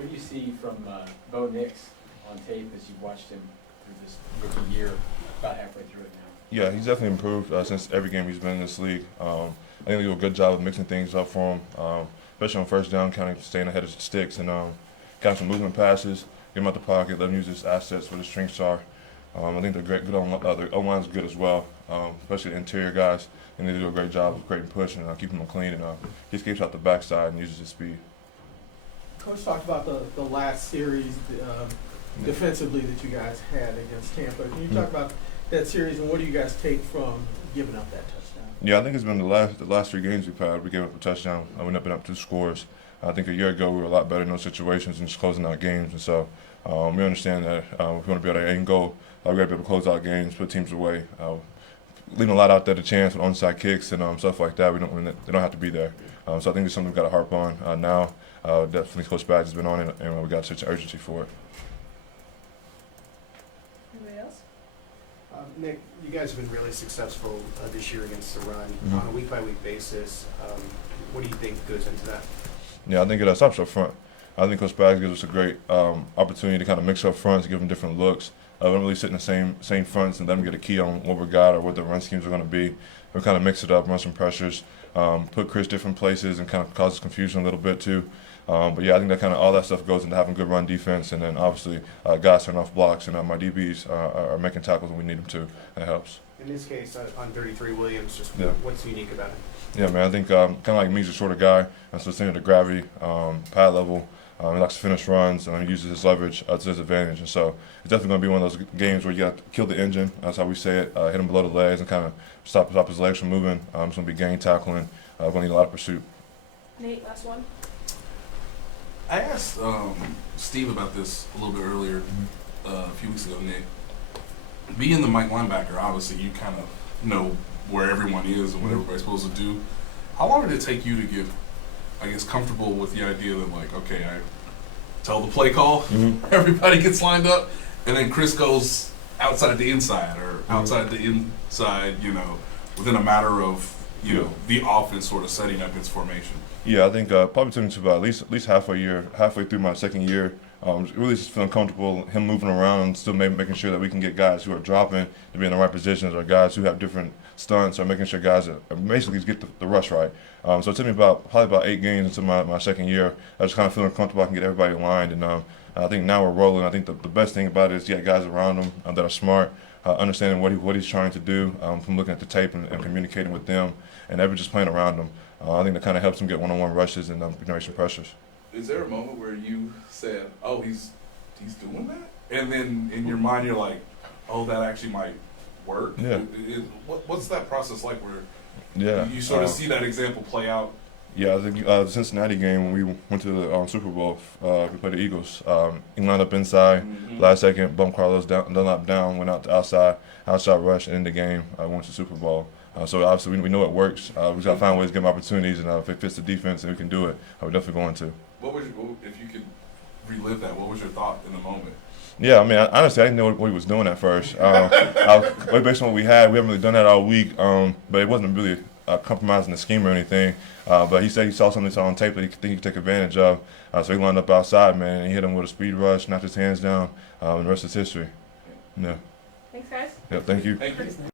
What do you see from Bo Nix on tape as you've watched him through this rookie year, about halfway through it now? Yeah, he's definitely improved since every game he's been in this league. I think they do a good job of mixing things up for him, especially on first down, kind of staying ahead of the sticks and got some movement passes, get him out the pocket, let him use his assets, what his strengths are. I think they're great. Good on the O-line's good as well, especially the interior guys. And they do a great job of creating push and keeping them clean. And he escapes out the backside and uses his speed. Coach talked about the last series defensively that you guys had against Tampa. Can you talk about that series and what do you guys take from giving up that touchdown? Yeah, I think it's been the last 3 games we've had. We gave up a touchdown. We ended up been up 2 scores. I think a year ago we were a lot better in those situations and just closing out games. And so we understand that if we want to be able to aim goal, we got to be able to close out games, put teams away. Leaving a lot out there to chance with onside kicks and stuff like that. They don't have to be there. So I think it's something we've got to harp on now. Definitely Coach Baggs has been on it, and we got such an urgency for it. Anybody else? Nick, you guys have been really successful this year against the run on a week-by-week basis. What do you think goes into that? Yeah, I think it stops up front. I think Coach Baggs gives us a great opportunity to kind of mix up fronts, give them different looks. We don't really sit in the same fronts and let them get a key on what we got or what the run schemes are going to be. We kind of mix it up, run some pressures, put Chris different places, and kind of causes confusion a little bit too. But yeah, I think that kind of all that stuff goes into having good run defense, and then obviously guys turn off blocks, and my DBs are making tackles when we need them to. That helps. In this case, on 33 Williams, just what's unique about him? Yeah, man, I think kind of like me, he's a shorter guy, and so similar to gravity, pad level. He likes to finish runs and he uses his leverage to his advantage. And so it's definitely going to be one of those games where you got to kill the engine. That's how we say it. Hit him below the legs and kind of stop his legs from moving. It's going to be gang tackling. We're going to need a lot of pursuit. Nate, last one. I asked Steve about this a little bit earlier, a few weeks ago, Nick. Being the Mike linebacker, obviously you kind of know where everyone is and what everybody's supposed to do. How long did it take you to get, I guess, comfortable with the idea that, like, okay, I tell the play call, everybody gets lined up, and then Chris goes outside the inside or outside the inside, within a matter of, the offense sort of setting up its formation? Yeah, I think probably took me to about at least halfway through my second year. Really just feeling comfortable, him moving around and still making sure that we can get guys who are dropping to be in the right positions, or guys who have different stunts, or making sure guys basically get the rush right. So it took me probably about 8 games into my second year. I was kind of feeling comfortable I can get everybody aligned, and I think now we're rolling. I think the best thing about it is you got guys around him that are smart, understanding what he's trying to do from looking at the tape and communicating with them, and ever just playing around him. I think that kind of helps him get one-on-one rushes and generate some pressures. Is there a moment where you said, "Oh, he's doing that," and then in your mind you're like, "Oh, that actually might work"? Yeah. What's that process like? Where you sort of see that example play out? Yeah, the Cincinnati game when we went to the Super Bowl, we played the Eagles. He lined up inside, last second, bumped Carlos down, went out to outside rush, and in the game, went to the Super Bowl. So obviously we know it works. We got to find ways to give him opportunities, and if it fits the defense and we can do it, we're definitely going to. If you could relive that, what was your thought in the moment? Yeah, I mean, honestly, I didn't know what he was doing at first. Based on what we had, we haven't really done that all week, but it wasn't really compromising the scheme or anything. But he said he saw something on tape that he could take advantage of. So he lined up outside, man, and he hit him with a speed rush, knocked his hands down, and the rest is history. Yeah. Thanks, guys. Yeah, thank you. Thank you.